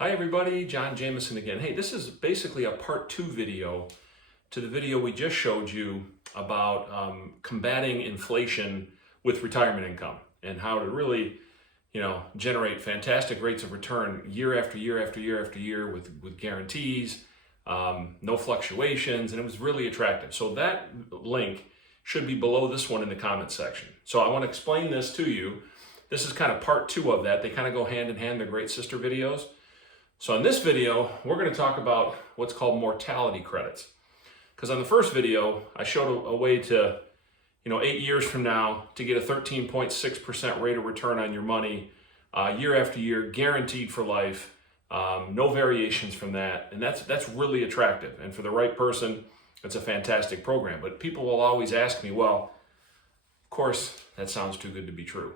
Hi everybody, John Jamieson again. Hey, this is basically a part 2 video to the video we just showed you about combating inflation with retirement income and how to really, generate fantastic rates of return year after year after year after year with guarantees, no fluctuations, and it was really attractive. So that link should be below this one in the comments section. So I want to explain this to you. This is kind of part 2 of that. They kind of go hand in hand, they're great sister videos. So in this video, we're going to talk about what's called mortality credits. Because on the first video, I showed a way to, 8 years from now to get a 13.6% rate of return on your money year after year, guaranteed for life, no variations from that. And that's really attractive. And for the right person, it's a fantastic program. But people will always ask me, well, of course, that sounds too good to be true.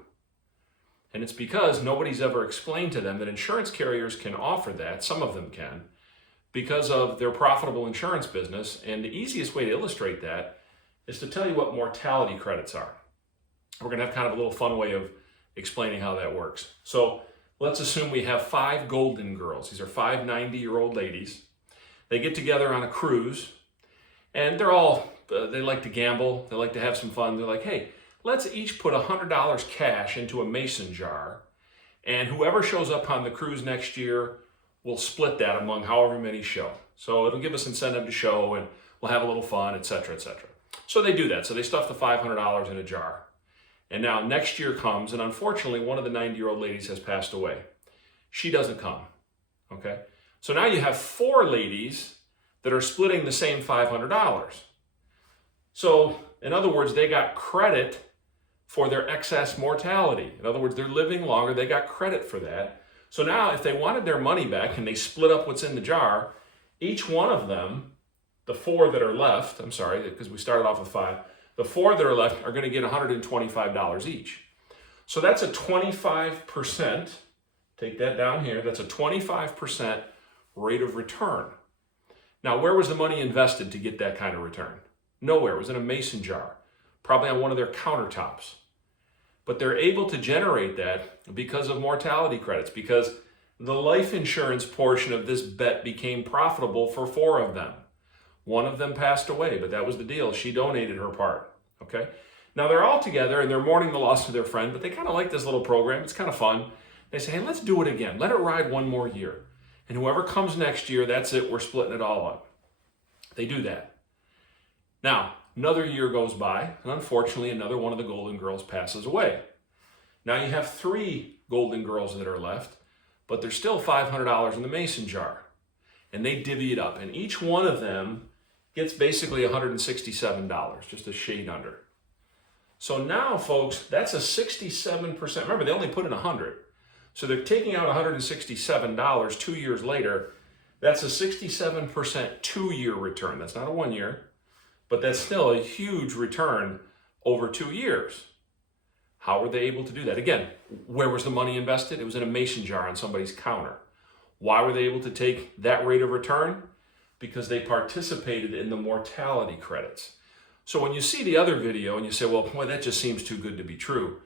And it's because nobody's ever explained to them that insurance carriers can offer that, some of them can, because of their profitable insurance business. And the easiest way to illustrate that is to tell you what mortality credits are. We're going to have kind of a little fun way of explaining how that works. So let's assume we have 5 golden girls. These are 5 90-year-old ladies. They get together on a cruise, and they like to gamble. They like to have some fun. They're like, hey, let's each put $100 cash into a mason jar, and whoever shows up on the cruise next year will split that among however many show. So it'll give us incentive to show, and we'll have a little fun, etc., etc. So they do that. So they stuff the $500 in a jar. And now next year comes, and unfortunately, one of the 90-year-old ladies has passed away. She doesn't come, okay? So now you have 4 ladies that are splitting the same $500. So in other words, they got credit for their excess mortality. In other words, they're living longer, they got credit for that. So now if they wanted their money back and they split up what's in the jar, each one of them, the 4 that are left, I'm sorry, because we started off with 5, the 4 that are left are going to get $125 each. So that's a 25%, take that down here, that's a 25% rate of return. Now, where was the money invested to get that kind of return? Nowhere. It was in a mason jar, probably on one of their countertops. But they're able to generate that because of mortality credits, because the life insurance portion of this bet became profitable for 4 of them. One of them passed away, but that was the deal. She donated her part, okay? Now they're all together and they're mourning the loss of their friend, but they kind of like this little program. It's kind of fun. They say, hey, let's do it again. Let it ride one more year. And whoever comes next year, that's it. We're splitting it all up. They do that. Now, another year goes by, and unfortunately, another one of the golden girls passes away. Now you have 3 golden girls that are left, but there's still $500 in the mason jar. And they divvy it up, and each one of them gets basically $167, just a shade under. So now, folks, that's a 67%. Remember, they only put in 100. So they're taking out $167 2 years later. That's a 67% 2-year return. That's not a 1 year. But that's still a huge return over 2 years. How were they able to do that? Again, where was the money invested? It was in a mason jar on somebody's counter. Why were they able to take that rate of return? Because they participated in the mortality credits. So when you see the other video and you say, well, boy, that just seems too good to be true,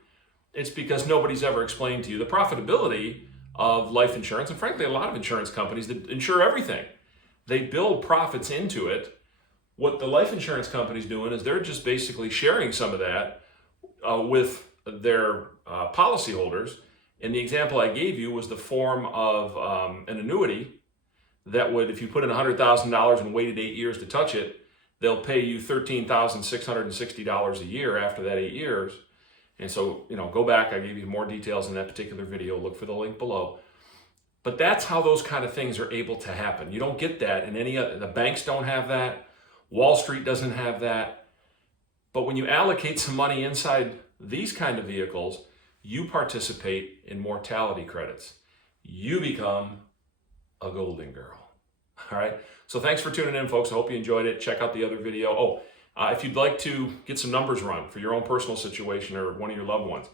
it's because nobody's ever explained to you the profitability of life insurance, and frankly, a lot of insurance companies that insure everything. They build profits into it. What the life insurance company's doing is they're just basically sharing some of that with their policyholders. And the example I gave you was the form of an annuity that would, if you put in $100,000 and waited 8 years to touch it, they'll pay you $13,660 a year after that 8 years. And so, go back. I gave you more details in that particular video. Look for the link below. But that's how those kind of things are able to happen. You don't get that in any other, the banks don't have that. Wall Street doesn't have that. But when you allocate some money inside these kind of vehicles, you participate in mortality credits. You become a golden girl. All right. So thanks for tuning in, folks. I hope you enjoyed it. Check out the other video. If you'd like to get some numbers run for your own personal situation or one of your loved ones,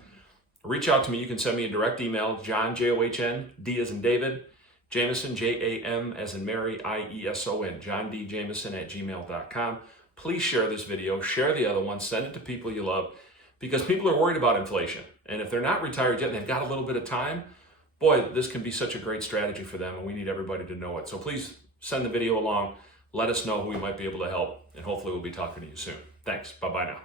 reach out to me. You can send me a direct email, John, John, D as in David, Jamieson, Jam as in Mary, Ieson, John D. Jamieson @gmail.com. Please share this video, share the other one, send it to people you love, because people are worried about inflation. And if they're not retired yet and they've got a little bit of time, boy, this can be such a great strategy for them, and we need everybody to know it. So please send the video along. Let us know who we might be able to help, and hopefully we'll be talking to you soon. Thanks. Bye-bye now.